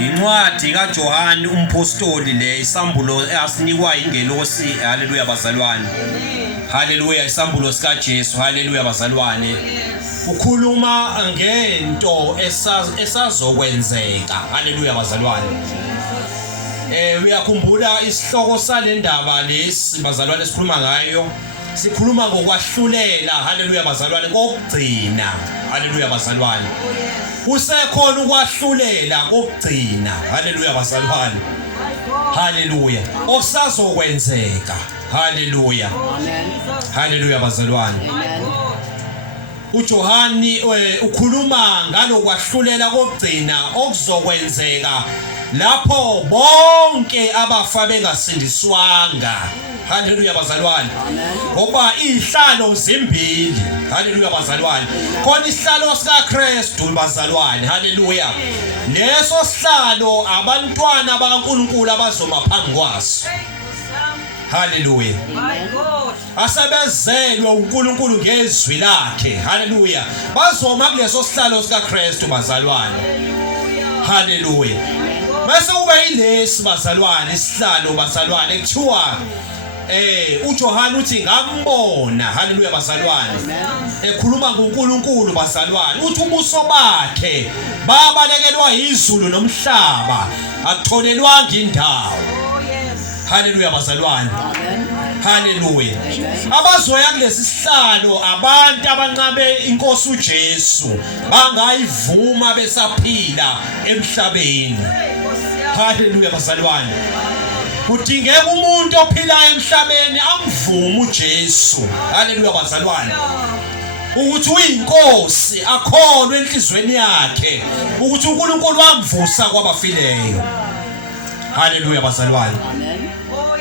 Incwadi kaJohane umpostoli le isambulo asinikwa ingelosi. Haleluya bazalwane. Haleluya isambulo sika Jesu. Haleluya bazalwane. Ukhuluma ngento esazokwenzeka. Haleluya bazalwane. Uyakhumbula isihloko salendaba lesi bazalwane sikhuluma ngayo. Sikhuluma ngokwahlulela. Haleluya bazalwane kokugcina. Haleluya bazalwane. Usekhona ukwahlulela kokugcina. Haleluya bazalwane. Haleluya. Okusazokwenzeka. Haleluya. Haleluya bazalwane. uJohane ukhuluma ngalokwahlulela kokugcina okuzokwenzeka lapho bonke abafa bengasindiswanga. Haleluya bazalwane. Ngoba ihlalo zimbili. Haleluya bazalwane. Khona isihlalo sika Kristu bazalwane. Haleluya. Leso sihlalo abantwana bakaNkulunkulu abazoma phambi kwaso. Haleluya. Asebezelwe uNkulunkulu ngezwi lakhe. Haleluya. Bazoma kuleso sihlalo sika Kristu bazalwane. Haleluya. Bese kube yilesi bazalwane isihlalo bazalwane kuthiwa uJohane uthi ngambona. Haleluya bazalwane. Ekhuluma ngoNkulunkulu bazalwane. Uthi ubuso bakhe babalekelwa izulu nomhlaba akutholelwanga indawo. Haleluya bazalwane. Haleluya. Abazoya kulesi sihlalo abantu abanqabe inkosi uJesu bangayivuma besaphila emhlabeni. Haleluya bazalwane. Kudingeka umuntu ophila emhlabeni amvume uJesu. Haleluya bazalwane. Ukuthi uyinkosi akholwe enhlizweni yakhe ukuthi uNkulunkulu wamvusa kwabafileyo. Haleluya bazalwane.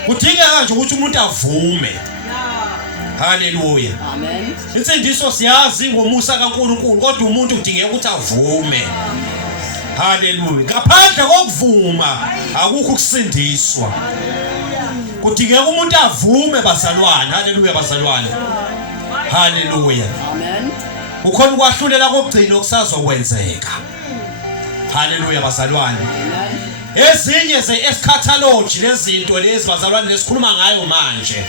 Kudingeka nje ukuthi umuntu avume. Haleluya. Amen. Insindiso siyazi ngomusa kaNkulunkulu kodwa umuntu kudingeka ukuthi avume. Haleluya. Ngaphandle kokuvuma akukho ukusindiswa. Kudingeka umuntu avume bazalwane. Haleluya bazalwane. Haleluya. Amen. Ukhona ukwahlulela kokugcina okusazokwenzeka. Haleluya bazalwane. Ezinye ze-eschatology lezinto lezi bazalwane lesikhuluma ngayo manje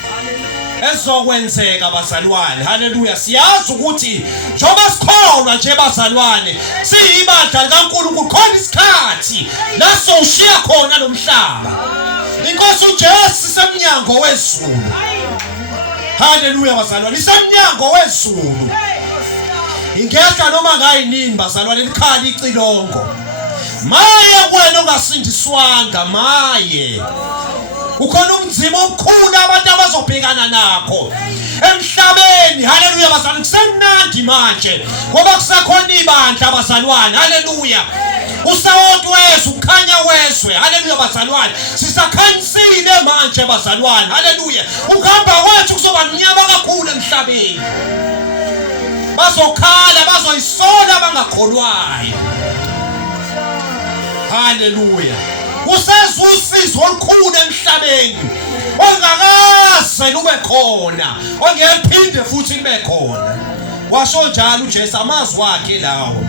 ezokwenzeka bazalwane. Haleluya. Siyazi ukuthi njoba sikholwa nje bazalwane siyibandla likaNkulunkulu khona isikhathi la sowushiya khona lo mhlaba. Inkosi uJesu isemnyango wezulu. Haleluya bazalwane. Isemnyango wezulu. Ingehla noma ngayinini bazalwane likhali icilongo. Maye wena ongasindiswanga maye. Ukhona umzimo omkhulu abantu abazobhekana nakho emhlabeni. Haleluya bazalwane. Kusemnandi manje ngoba kusakhona ibandla bazalwane. Haleluya. Usawoti wezwe ukukhanya wezwe. Haleluya bazalwane. Sisakhanyisile manje bazalwane. Haleluya. Ukuhamba kwethu kuzoba mnyama kakhulu emhlabeni. Bazokhala bazoyisola abangakholwayo. Haleluya. Usezusizo olukhulu emhlabeni ongakaze lube khona ongephinde futhi libe khona. Washo njalo uJesu amazwi akhe lawo.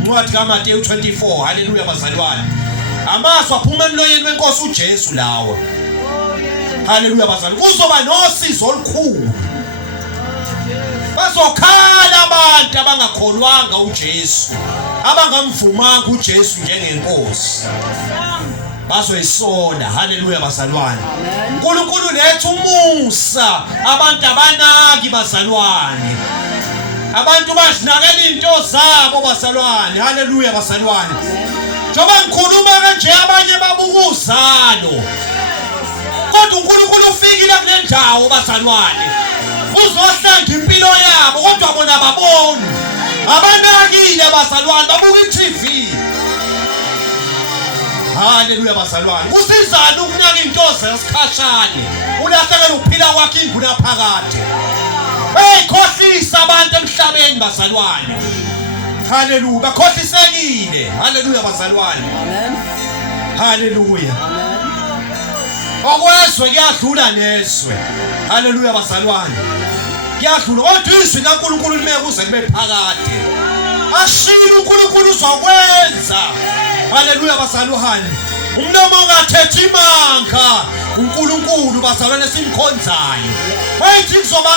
Incwadi kaMateyu 24. Haleluya bazalwane. Amazwi aphuma emloyeni wenkosi uJesu lawo. Haleluya bazalwane. Kuzoba nosizo olukhulu. Bazokhala abantu abangakholwanga uJesu, abangamvumanga uJesu njengenkosi. Bazoyisola. Haleluya bazalwane. uNkulunkulu lethu umusa abantu abanaki bazalwane. Abantu bazinakela into zabo bazalwane. Haleluya bazalwane. Njoba ngikhuluma kanje abanye babukuzalo. Kodwa uNkulunkulu ufikile kule ndawo bazalwane. Uzohlanga impilo yabo kodwa bona baboni. Abanakile bazalwane babuka iTV. Haleluya bazalwane. Usizana ukunaka into zesikhashane. Ulahlekela ukuphila kwakhe inguna phakade. Khohlisa abantu emhlabeni bazalwane. Haleluya. Bakhohlisekile. Haleluya bazalwane. Amen. Haleluya. Okwezwe kuyadlula nezwe. Haleluya bazalwane. Kuyadlula kodwa izwi kaNkulunkulu limeke kuze libe phakade. Ashilo uNkulunkulu uzokwenza. Haleluya bazalwane. Umlomo ungathethi imanga. uNkulunkulu bazalwane simkhonzayo. Wayithi kuzoba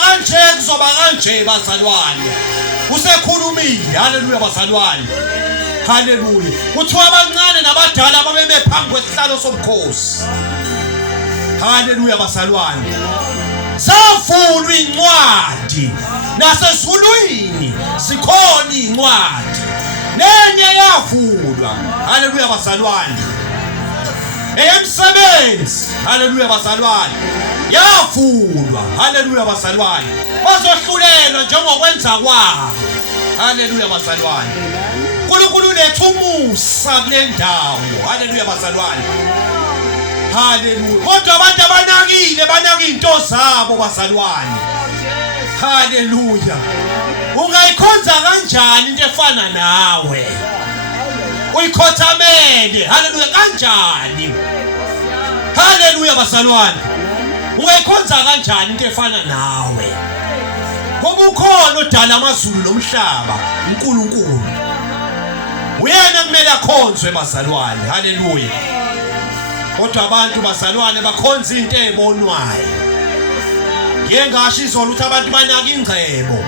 kanje bazalwane. Usekhulumile. Haleluya bazalwane. Haleluya. Kuthiwa abancane nabadala babeme phambi kwesihlalo sobukhosi. Haleluya bazalwane. Savulwa incwadi nasezulwini sikhona incwadi nenye yavulwa. Haleluya bazalwane. Emsebenzi. Haleluya bazalwane. Yavulwa. Haleluya bazalwane. Bazohlulelwa njengokwenza kwabo. Haleluya bazalwane. uNkulunkulu lethu umusa kule ndawo. Haleluya bazalwane. Haleluya. Kodwa abantu banaka into zabo bazalwane. Haleluya. Ungayikhonza kanjani into efana nawe? Uyikhothamele. Haleluya kanjani? Haleluya bazalwane. Ungayikhonza kanjani into efana nawe? Ngoba ukhona odala amazulu nomhlaba, uNkulunkulu. Uyena kumele akhonzwe bazalwane. Haleluya. Kodwa abantu bazalwane bakhonza into ezibonwayo. Ngengasho izolo ukuthi abantu banaka ingcebo.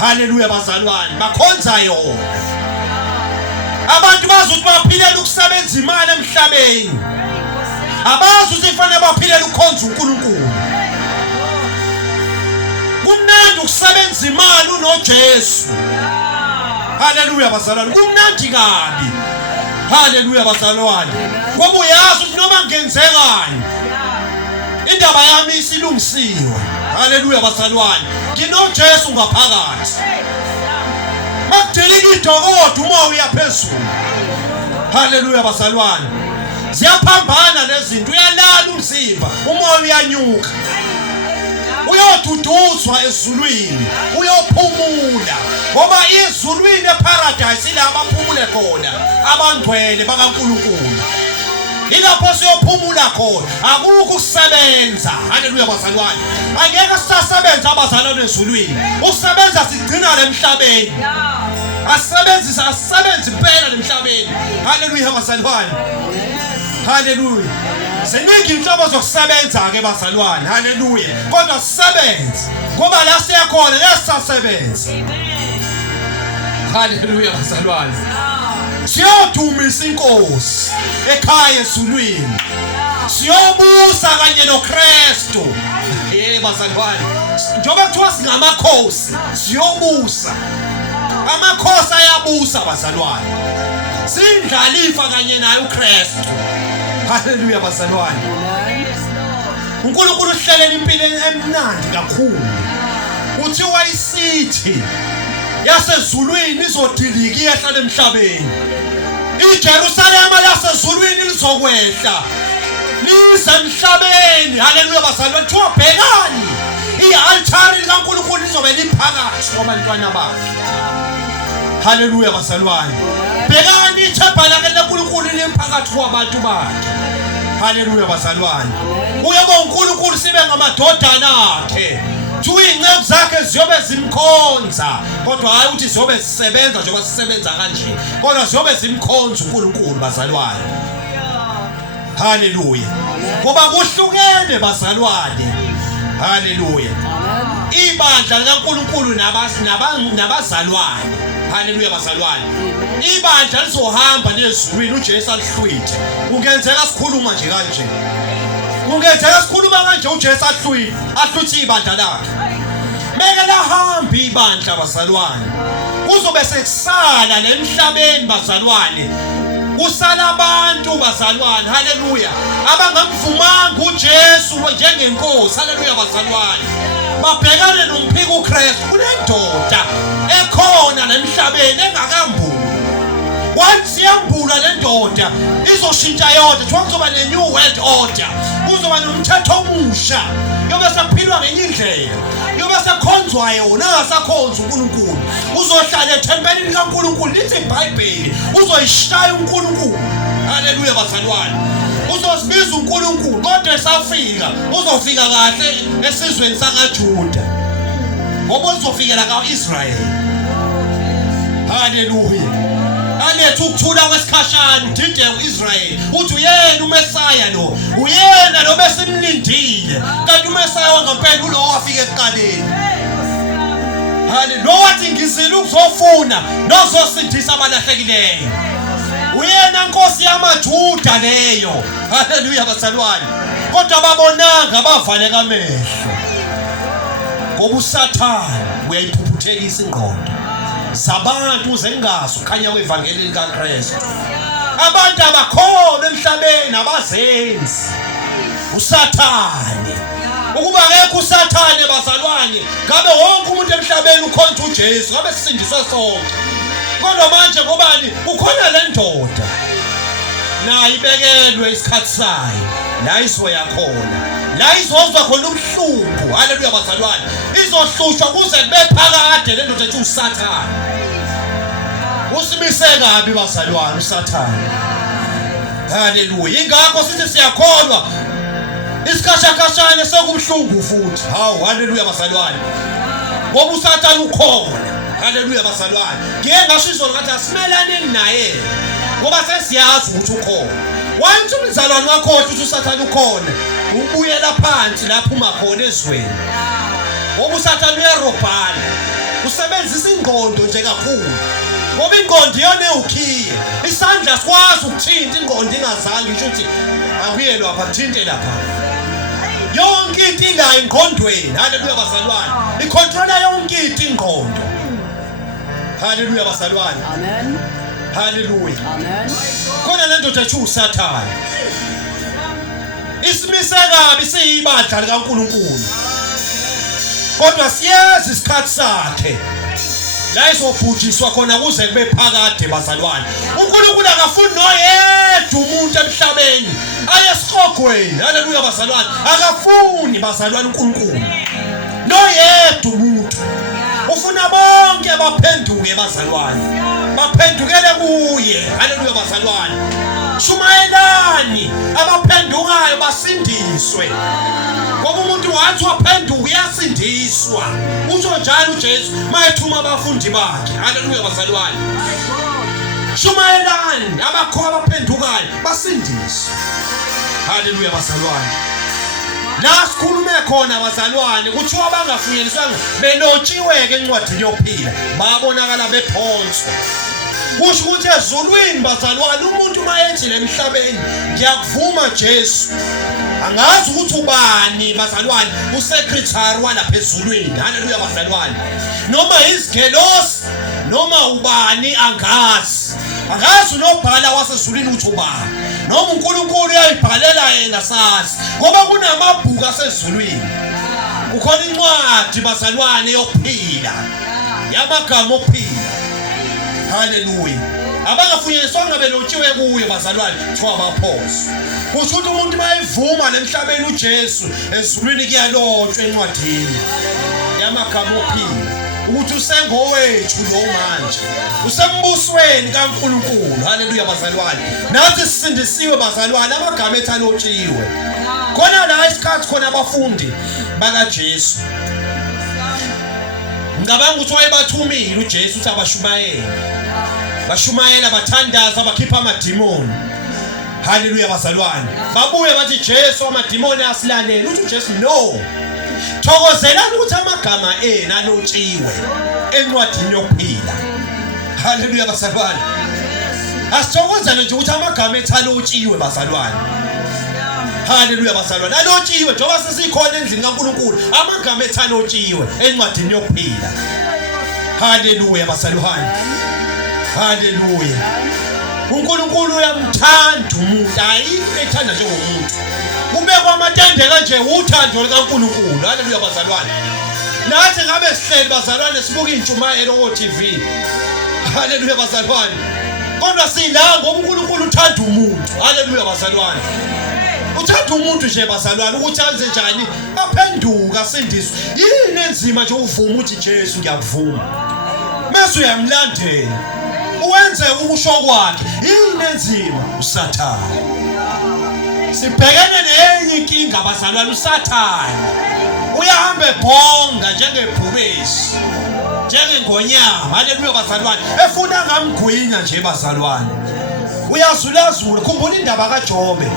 Haleluya bazalwane. Bakhonza yona. Abantu bazi ukuthi baphilela ukusebenza imali emhlabeni. Abazi ukuthi kufanele baphilela ukukhonza uNkulunkulu. Kumnandi ukusebenza imali unoJesu. Haleluya bazalwane. Kumnandi kabi. Haleluya bazalwane. Ngoba uyazi ukuthi noma ngenzekani indaba yami isilungisiwe. Haleluya bazalwane. NginoJesu ngaphakathi. Makudilika idokodo umoya uyaphezulu. Haleluya bazalwane. Ziyaphambana lezinto. Uyalala umzimba, umoya uyanyuka. Uyoduduzwa ezulwini, uyophumula. Ngoba ezulwini eparadise ilapho aphumule khona abangcwele bakaNkulunkulu. Ilapho siyophumula khona. Akukho ukusebenza. Haleluya bazalwane. Angeke sisasebenza abazalwane ezulwini. Ukusebenza sigcina emhlabeni. Asisebenzi impela emhlabeni. Haleluya bazalwane. Haleluya. Ziningi inhlobo zokusebenza ke bazalwane. Haleluya. Kodwa sisebenze ngoba la siyakhona ngesisasebenza. Haleluya bazalwane. Siyodumisa inkosi ekhaya ezulwini. Siyobusa kanye noKristu. Bazalwane. Njoba kuthiwa singamakhosi, siyobusa. Amakhosi ayabusa bazalwane. Sindlalifa kanye naye uKristu. Haleluya bazalwane. uNkulunkulu uhlelela impilo emnandi kakhulu. Uthiwa isithi yasezulwini izodilika iyehlala emhlabeni. iJerusalema lasezulwini lizokwehla lize emhlabeni. Haleluya bazalwane. Kuthiwa bhekani i-altari likaNkulunkulu lizobe liphakathi kwabantwana bakhe. Haleluya bazalwane. Bhekani ithempeli likaNkulunkulu liphakathi kwabantu bakhe. Haleluya bazalwane. Uyabo uNkulunkulu sibe ngamadodana akhe. Kuthiwa ingcebo zakhe ziyobe zimkhonza. Kodwa hayi ukuthi ziyobe zisebenza njengoba sisebenza kanje. Kodwa ziyobe zimkhonza uNkulunkulu bazalwane. Haleluya. Ngoba kuhlukene bazalwane. Haleluya. Ibandla likaNkulunkulu nabazalwane. Haleluya bazalwane. Ibandla lizohamba lezulwini uJesu alihlwithe. Kungenzeka sikhuluma nje kanje. Kungenzeka sikhuluma kanje uJesu ahlwithe ibandla lakhe. Meke lahamba ibandla bazalwane. Kuzobe sekusala emhlabeni bazalwane. Kusala abantu bazalwane. Haleluya. Abangamvumanga uJesu njengenkosi. Haleluya bazalwane. Babhekane nomphika uKristu. Kunendoda ekhona emhlabeni engakambuli. Once yambula le ndoda izoshintsha yonke. Kuthiwa kuzoba ne-new world order. Kuzoba nomthetho omusha. Yobe saphilwa ngenye indlela. Yobe sakhonzwa yona angasakhonza uNkulunkulu. Uzohlala ethempelini likaNkulunkulu. Lithi iBhayibheli uzoyishaya uNkulunkulu. Haleluya bazalwane. Uzozibiza uNkulunkulu kodwa esafika uzofika kahle esizweni sakaJuda. Ngoba uzofikela kaIsrayeli. Haleluya. baletha ukuthula kwesikhashana udideka uIsrael uthi uyena uMesaya lo uyena lo besimlindile kanti uMesaya wangempela ulo wafika ekuqaleni haleluya wathi ngizile ukuzofuna nozosindisa abalahlekileyo uyena Nkosi yamaJuda leyo haleluya bazalwane kodwa babonanga bavaleka amehlo ngoba uSathane uyayiphuphuthelisa ingqondo zabantu zengazo khanya kwevangeli likaKristu abantu abakholwa emhlabeni abazenzi uSathane ukuba ngekho uSathane bazalwane ngabe wonke umuntu emhlabeni ukhonza uJesu ngabe sisindiswe sonke kodwa manje ngobani ukhona le ndoda na ibekelwe isikhathi sayo la izoya khona la izozwa khona ubuhlungu haleluya bazalwane izohlushwa kuze kube phakade le ndoda ethi uSathane usimise kabi bazalwane uSathane haleluya ingakho sithi siyakholwa isikhashakashane sekubuhlungu futhi hawu haleluya bazalwane ngoba uSathane ukhona haleluya bazalwane ngeke ngasho izolo ngathi asimelane naye ngoba sesiyazi ukuthi ukhona wayethi umzalwane wakho uthi uSathane ukhona ubuyela phansi lapho uma khona ezweni ngoba uSathane uyarobhala usebenzisa ingqondo nje kakhulu ngoba ingqondo iyona ewukhiye isandla sikwazi ukuthinta ingqondo ingazange isho ukuthi akuye lapha kuthinte lapha yonke into ila engqondweni haleluya bazalwane icontrola yonke into ingqondo haleluya bazalwane amen haleluya amen khona le ndoda ethi uSathane isimise kabi siyibandla likaNkulunkulu kodwa siyazi isikhathi sakhe la izobhujiswa khona kuze kube phakade bazalwane uNkulunkulu akafuni noyedwa umuntu emhlabeni ayesihogweni haleluya bazalwane akafuni bazalwane uNkulunkulu noyedwa umuntu ufuna bonke baphenduke bazalwane baphendukele kuye haleluya bazalwane shumayelani abaphendukayo basindiswe ngoba umuntu wathi waphenduka uyasindiswa usho njalo uJesu mayethuma abafundi bakhe haleluya bazalwane shumayelani abaphendukayo basindiswe haleluya bazalwane la sikhulume khona bazalwane kuthiwa abangafunyeliswanga benotshiweke encwadini yokuphila babonakala bephonswa kusho ukuthi ezulwini bazalwane umuntu mayethile emhlabeni ngiyakuvuma Jesu angazi ukuthi ubani bazalwane usekretary walapha ezulwini haleluya bazalwane noma izigelosi noma ubani angazi unobhala wasezulwini uthi ubani noma uNkulunkulu uyayibhalela yena sazi ngoba kunamabhuku asezulwini ukhona incwadi bazalwane yokuphila yamagama okuphila haleluya abangafunyeliswanga benotshiwe kuye bazalwane kuthiwa baphoso kusho ukuthi umuntu mayivuma lemhlabeni uJesu ezulwini kuyalotshwa encwadini yamagama okuphila ukuthi usengowethu lo manje usembusweni kaNkulunkulu haleluya bazalwane nathi sisindisiwe bazalwane amagama ethu alotshiwe khona la isikhathi khona abafundi bakaJesu ngicabanga ukuthi wayebathumile uJesu ukuthi bashumayela bathandaza bakhipha amadimoni haleluya bazalwane babuye bathi Jesu amadimoni asilalela uthi uJesu no thokozelani ukuthi amagama enu alotshiwe encwadini yokuphila haleluya bazalwane asithokozane nje ukuthi amagama ethu alotshiwe bazalwane haleluya bazalwane alotshiwe njengoba sesikhona endlini kaNkulunkulu amagama ethu alotshiwe encwadini yokuphila haleluya bazalwane haleluya uNkulunkulu uyamthanda umuntu ayikho ethanda njengomuntu kubekwa amatende kanje uthando likaNkulunkulu haleluya bazalwane nathi ngabe sihleli bazalwane sibuka Intshumayelo ku TV haleluya bazalwane kodwa sila ngoba uNkulunkulu uthanda umuntu haleluya bazalwane uthanda umuntu nje bazalwane ukuthi enze njani aphenduka sindiswe yini enzima nje uvuma ukuthi Jesu ngiyakuvuma mase uyamlandela uwenze ukusho kwakhe yini enzima uSathane sibhekene nenye inkinga bazalwane. Usathane uyahamba ebhonga njengebhubesi njengengonyama. Haleluya bazalwane, efuna ngamgwinya nje bazalwane. Uyazulazula. Khumbula indaba kaJobe.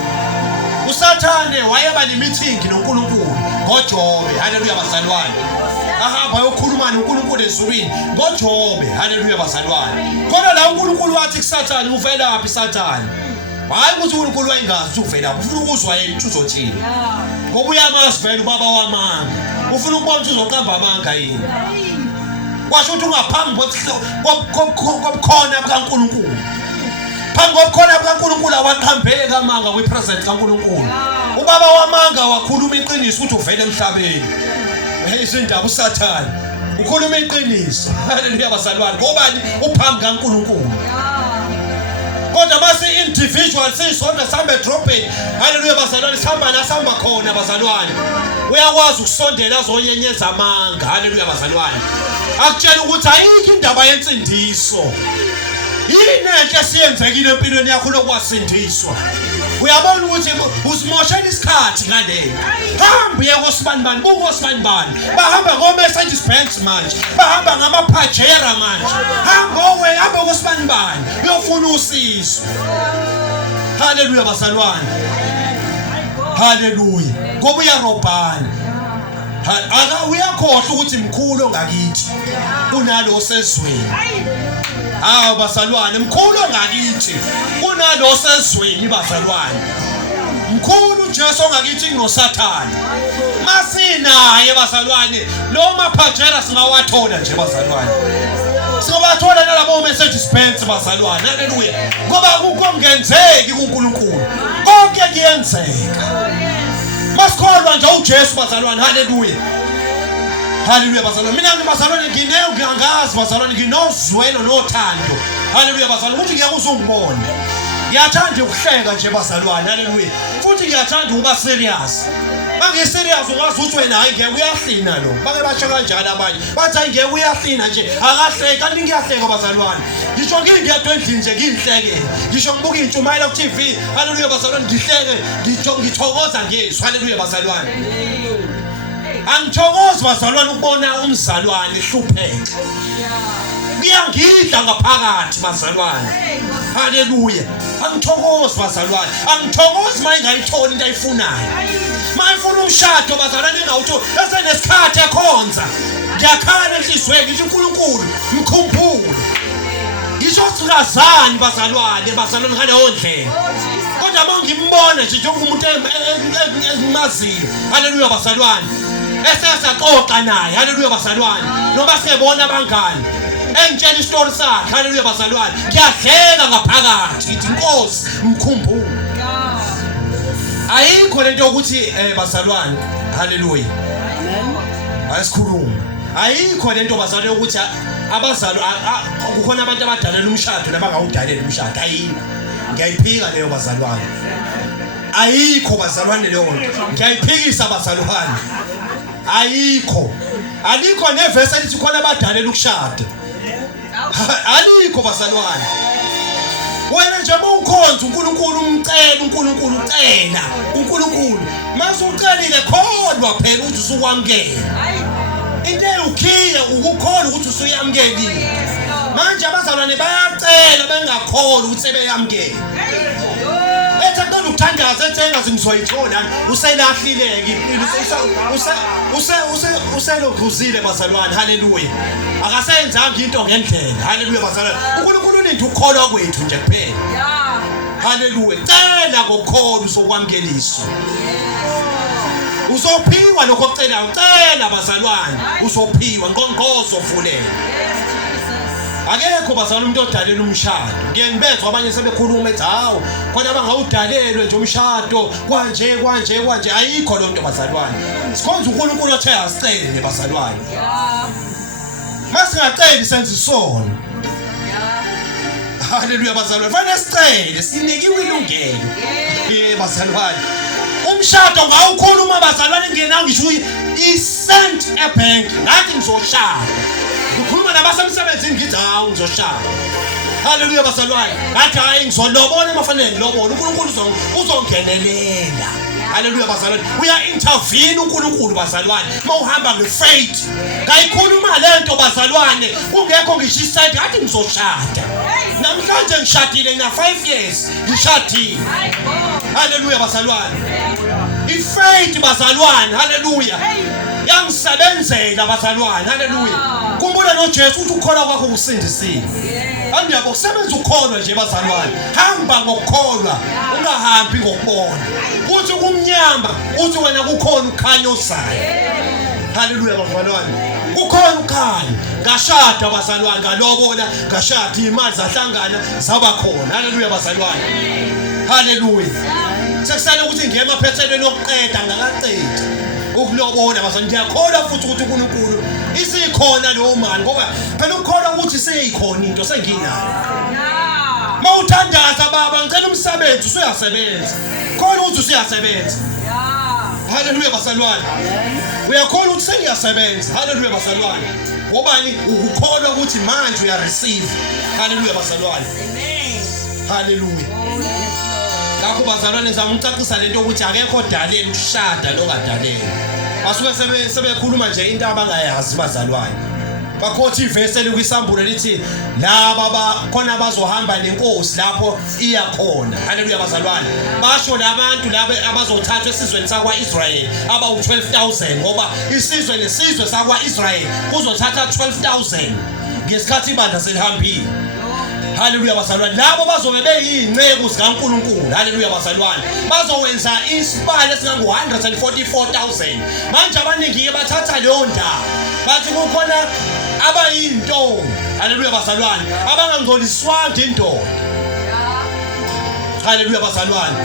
Usathane wayeba nemeeting noNkulunkulu ngoJobe. Haleluya bazalwane. Ahamba yokhuluma noNkulunkulu ezulwini ngoJobe. Haleluya bazalwane. Kodwa la uNkulunkulu wathi kuSathane, uvela phi Sathane? Hayi ukuthi uNkulunkulu wayengazi uvela, ufuna ukuzwa yena uzothini. Ngoba uyamazi vele ubaba wamanga. Ufuna ukubona ukuthi uzoqamba amanga yini. Washo ukuthi ungaphambi kobukhona bukaNkulunkulu. Phambi kobukhona bukaNkulunkulu awaqhambeka amanga kwipresence kaNkulunkulu. Ubaba wamanga wakhuluma iqiniso ukuthi uvele emhlabeni. Izindaba uSathane ukhuluma iqiniso. Haleluya bazalwane. Ngobani? Uphambi kaNkulunkulu. Kodwa mase individual sisonke sambe dropping. Haleluya bazalwane, sihamba la sihamba khona bazalwane. Uyakwazi ukusondela azonyenyeza amanga. Haleluya bazalwane. Akutshela ukuthi ayikho indaba yensindiso. Yini enhle siyenzekile empilweni yakho lokwasindiswa. Uyabona ukuthi usimoshela isikhathi ngale. Hamba uye koSibanibani, kukoSibanibani. Bahamba ngoMercedes Benz manje. Bahamba ngamaPajero manje. Hamba koSibanibani. Uyofuna usizo. Haleluya bazalwane. Haleluya. Ngoba uyarobhana. Uyakhohlwa ukuthi mkhulu ongakithi unalo sezweni. Bazalwane, mkhulu ongakithi unalo sezweni bazalwane. Mkhulu Jesu ongakithi kunoSathane. Masinaye bazalwane, lo maPajero singawathola nje bazalwane. Singawathola nalabo Mercedes Benz bazalwane. Haleluya. Ngoba kungenzeki kuNkulunkulu. Konke kuyenzeka. Masikholwa nje uJesu bazalwane. Haleluya. Haleluya bazalwane. Mina ngibazalwane ngingazi bazalwane, nginozwelo nothando. Haleluya bazalwane. Ukuthi ngiyakuzwa ungibone. Ngiyathanda ukuhleka nje bazalwane. Haleluya. Futhi ngiyathanda ukuba serious. Mangi serious ungazi ukuthi wena hayi ngeke uyahlina lo. Bake basho kanjalo abanye. Bathi hayi ngeke uyahlina nje. Akahleki kanti ngiyahleka bazalwane. Ngisho ngiyedwa endlini nje ngihleke. Ngisho ngibuka Intshumayelo ku TV. Haleluya bazalwane, ngihleke. Ngithokoza ngezwi. Haleluya bazalwane. Angithokozi bazalwane ukubona umzalwane ehlupheka. Ngiyangidla ngaphakathi bazalwane. Haleluya. Angithokozi bazalwane. Angithokozi mayingayitholi into ayifunayo. Mayifuna umshado bazalwane engawutholi, esenesikhathi ekhonza. Ngiyakhala enhlizweni ngithi uNkulunkulu mkhumbule. Ngisho sikazani bazalwane ngaleyo ndlela. Kodwa mangimbona nje njengomuntu engimaziyo. Haleluya bazalwane. Esesaqoqa naye. Haleluya bazalwane. Noma siyebona abangani engitshela isitori sakhe. Haleluya bazalwane. Ngiyahleka ngaphakathi ngithi Nkosi mkhumbule. Ayikho lento ukuthi bazalwane. Haleluya. Amen. Ayisikhuluma. Ayikho lento bazalwane ukuthi abazali kukhona abantu abadalela umshado nabangawudalela umshado. Ayikho. Ngiyayiphika leyo bazalwane. Ayikho bazalwane leyo nto. Ngiyayiphikisa bazalwane. Ayikho. Alikho nevesi elithi khona abadalela ukushada. Alikho bazalwane. Wena nje mawukhonza uNkulunkulu umcela, uNkulunkulu ucela, uNkulunkulu. Mase ucelile kholwa phela ukuthi usukwamkela. Into eyukhiya ukukholwa ukuthi usuyamkelile. Manje abazalwane bayacela bengakholwa ukuthi sebeyamkela. Ethe kuqala ukuthandaza ethenga zingizoyithola uselahlileke impilo uselokhuzile bazalwane. Haleluya. Akasenzanga into ngendlela. Haleluya bazalwane. uNkulunkulu uninda ukukholwa kwethu nje kuphela. Haleluya. Cela ngokukholwa uzokwamkeliswa. Uzophiwa lokho okucelayo. Cela bazalwane uzophiwa ngongozo vulela. Akekho bazalwane umuntu odalela umshado. Ngiyengibezwa abanye sebekhuluma ethi hawo khona abangawudalelwe nje umshado kwanje. Ayikho lo nto bazalwane. Sikhonza uNkulunkulu othe asicele bazalwane. Masingaceli senze isono. Haleluya bazalwane. Fanele sicele sinikiwe ilungelo. Bazalwane. Umshado ngawukhuluma bazalwane ngena ngisho isent ebank ngathi ngizoshada. Ngikhuluma nabasemsebenzini ngithi hawo ngizoshada. Haleluya bazalwane. Ngathi hayi ngizolobola emafanele ngilobole. uNkulunkulu uzongenelela. Hallelujah bazalwane. Uya-intervene uNkulunkulu bazalwane. Mawuhamba ngefaith. Ngayikhuluma lento bazalwane. Kungekho ngisho iside ngathi ngizoshada. Namhlanje ngishadile na 5 years. Ngishadile. Hallelujah bazalwane. Ifaith bazalwane. Hallelujah. Yangisebenzela bazalwane. Hallelujah. Kumbula noJesu uthi ukholwa kwakho kusindisile. Andiyabo kusebenza ukholwa nje bazalwane. Hamba ngokukholwa, ungahambi ngokubona. Uthi kumnyama, uthi wena kukhona ukhanya osayo. Hallelujah bazalwane. Kukhona ukhanya. Ngashada bazalwane, ngalobola, ngashada, imali zahlangana zaba khona. Hallelujah bazalwane. Hallelujah. Sekusale ukuthi ngiyema phethelweni lokuqeda ngakaqedi. Ukulobola bazalwane, ngiyakholwa futhi ukuthi uNkulunkulu isikhona lo mani ngoba phela ukholwa ukuthi seyikhona into senginayo. Mawuthandaza baba ngicela umsebenzi usuyasebenza. Khona ukuthi usuyasebenza. Hallelujah bazalwane. Uyakholwa ukuthi sengiyasebenza. Hallelujah bazalwane. Ngobani ukukholwa ukuthi manje uya receive. Hallelujah bazalwane. Amen. Hallelujah. Lapho bazalwane ngizamcacisa lento ukuthi akekho daleni ushada longadaleni. Basuke sebekhuluma nje into abangayazi bazalwane. Bakhothi ivesi elikwisambulo lithi laba khona bazohamba nenkosi lapho iya khona. Hallelujah bazalwane. Basho labantu laba abazothathwa esizweni sakwaIsrael aba u12,000 ngoba isizwe nesizwe sakwaIsrael kuzothatha 12,000 ngesikhathi ibandla selihambile. Hallelujah bazalwane. Labo bazobe beyinceku zikaNkulunkulu. Hallelujah bazalwane. Bazowenza isibalo esingango 144,000. Manje abaningi bathatha leyo ndaba. Bathi kukhona abayinto. Hallelujah bazalwane. Abangangcoliswanga indoda. Hallelujah bazalwane.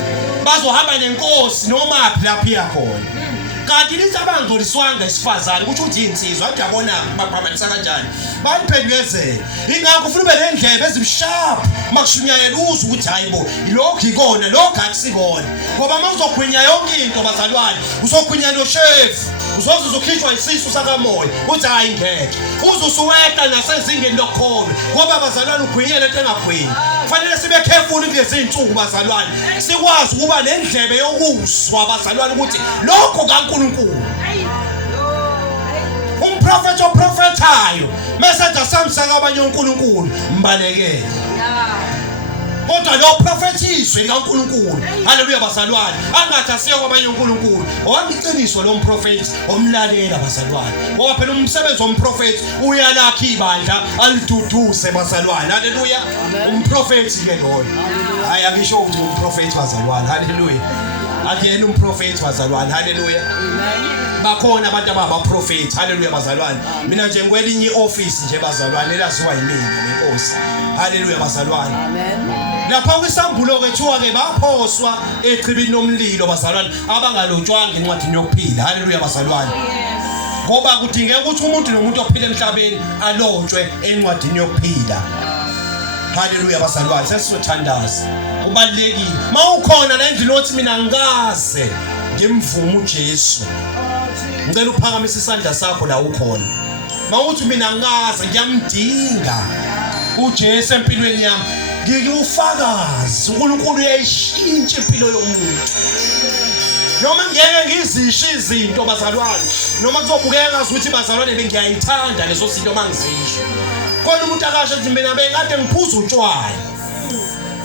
Bazohamba nenkosi noma laphi yakhona. Kanti lithi abangcoliswanga isifazane kusho ukuthi insizwa uyabona baqhabanisa kanjani baniphendezele ingakho ufuna ube nendlebe ezimsharp makushunyayela uzwe ukuthi hayibo lokho ikona lokho akusikona ngoba mawuzogwinya yonke into bazalwane uzogwinya nochef uzokhishwa isisu sakamoya uthi hayi ngeke uzusuweta nasezingeni lokholwa ngoba bazalwane ugwinyele into engagwini kufanele sibe careful kulezi insuku bazalwane sikwazi ukuba nendlebe yokuzwa bazalwane ukuthi lokho kaNkulunkulu umprofeti oprofetayo message samsaka abanye uNkulunkulu mbalekele kodwa lo prophetiswe kaNkulunkulu haleluya bazalwane angathi asiyo kwabanye uNkulunkulu owangiqiniso lo mprofeti omlalela bazalwane ngoba phela umsebenzi womprofeti uyalakha ibandla aliduduze bazalwane haleluya umprofeti ke loyo hayi angisho ukuthi umprofeti bazalwane haleluya akuyena umprofeti bazalwane haleluya bakhona abantu abaprofeti haleluya bazalwane mina nje ngikwelinye office nje bazalwane elaziwa yimina nenkosi haleluya bazalwane amen lapha kwisambulo kethiwa ke baphoswa echibini lomlilo bazalwane abangalotshwanga encwadini yokuphila haleluya bazalwane ngoba kudingeka ukuthi umuntu nomuntu ophila emhlabeni alotshwe encwadini yokuphila haleluya bazalwane sesizothandaza kubalekile mawukhona la endlini othi mina ngikaze ngimvuma uJesu ngicela uphakamise isandla sakho la ukhona mawuthi mina ngaze ngiyamdinga uJesu empilweni yami ngikufakazi uNkulunkulu uyayishintsha impilo yomuntu noma ngeke ngizisho izinto bazalwane noma kuzobukeka ngazuthi bazalwane bengiyayithanda leso sinto mangizisho khona umuntu akasho ukuthi mina bengade ngiphuza utshwala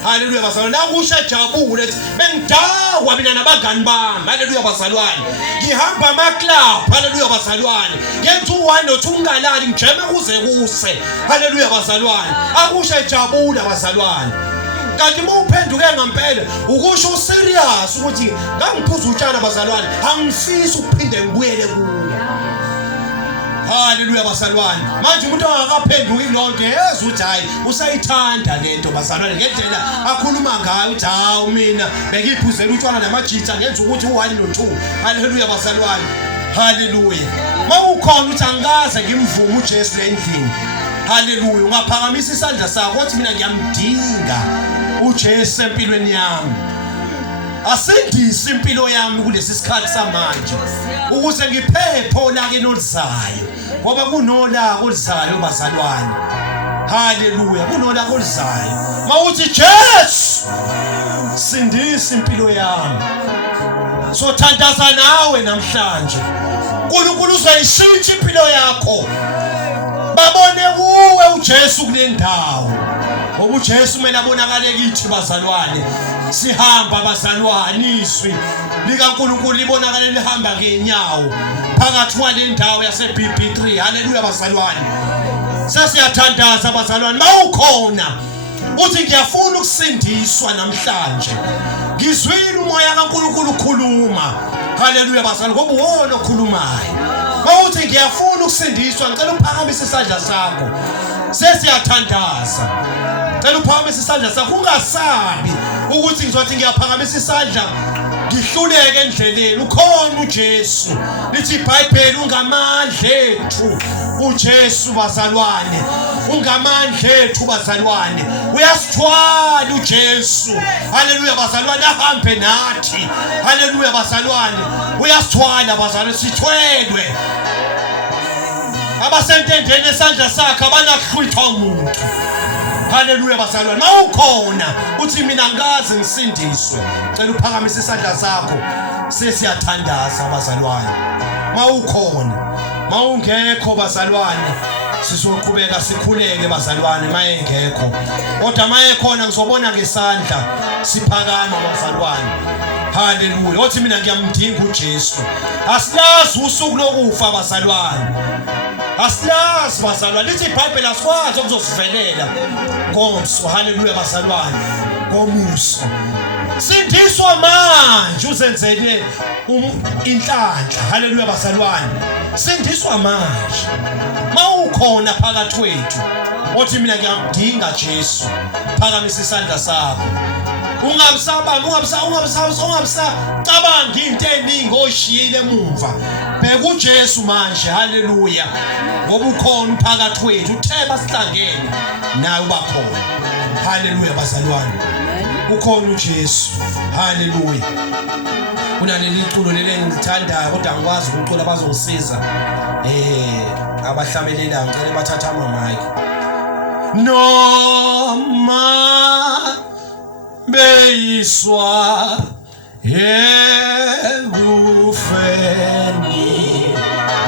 haleluya bazalwane nakusho ejabule ethi bengidakwa mina nabangani bami haleluya bazalwane ngihamba ama club haleluya bazalwane ngenza u1 no2 ungalali ngijeme kuze kuse haleluya bazalwane akusho ejabula bazalwane kanti mawuphenduke ngempela ukusho userious ukuthi ngangiphuza utshana bazalwane angifisi ukuphinde ngibuyele kuyo haleluya bazalwane manje umuntu ongakaphenduki lonke yezwe uthi hayi usayithanda lento bazalwane ngendlela akhuluma ngayo uthi hawu mina bengiphuzela utshwana namajitha ngenza ukuthi u1 no2 haleluya bazalwane haleluya mawukhona uthi angikaze ngimvume uJesu endlini haleluya ungaphakamisa isandla sakho uthi mina ngiyamdinga uJesu empilweni yami asindise impilo yami kulesi sikhathi samanje ukuze ngiphepho la kenolizayo ngoba kunola kolizayo bazalwane haleluya kunola kolizayo mawuthi Jesu sindisa impilo yami So thandaza nawe namhlanje. uNkulunkulu uzoyishintsha impilo yakho. Babone kuwe uJesu kule ndawo. Ngoba uJesu kumele abonakale kithi bazalwane. Sihamba bazalwane izwi likaNkulunkulu libonakale lihamba ngenyawo phakathi kwale ndawo yase BB3. Haleluya bazalwane. Sesiyathandaza bazalwane. Mawukhona uthi ngiyafuna ukusindiswa namhlanje. Ngizwile umoya kaNkulunkulu ukhuluma. Haleluya bazalwane. Ngoba uwona okhulumayo. Mawuthi ngiyafuna ukusindiswa ngicela uphakamise isandla sakho. Sesiyathandaza. Ngicela uphakamise isandla sakho ungasabi ukuthi ngizothi ngiyaphakamisa isandla ngihluleke endleleni. Ukhona uJesu. Lithi iBhayibheli ungamandla ethu uJesu bazalwane. Ungamandla ethu bazalwane. Uyasithwala uJesu. Haleluya bazalwane ahambe nathi. Haleluya bazalwane. Uyasithwala bazalwane sithwelwe. Abasentendeni esandla sakhe abanakuhlwithwa umuntu. Haleluya bazalwane. Mawukhona uthi mina ngazi ngisindiswe. Cela uphakamise isandla sakho. Sesiyathandaza bazalwane. Mawukhona. Mawungekho bazalwane. Sizoqhubeka sikhuleke bazalwane mayengekho. Kodwa mayekhona ngizobona ngesandla siphakama bazalwane. Haleluya. Uthi mina ngiyamdinga uJesu. Asilazi usuku lokufa bazalwane. Asilazi bazalwane. Lithi iBhayibheli asikwazi ukuzosivelela ngomso. Haleluya bazalwane. Ngomuso. Sindiswa manje uzenzele inhlanhla. Haleluya bazalwane. Sindiswa manje. Mawukhona phakathi kwethu othi mina ngiyamdinga Jesu. Phakamisa isandla sakho. Cabanga into eningi oshiyile emuva. Bheka uJesu manje. Haleluya. Ngoba ukhona phakathi kwethu. Utheba sihlangene naye ubakhona. Haleluya bazalwane. Ukhona uJesu. Haleluya. Unaleli culo leli engithandayo kodwa angikwazi ukucula bazongisiza. Abahlabelela ngicela bathatha ama-mic. Noma beyiswa ekufeni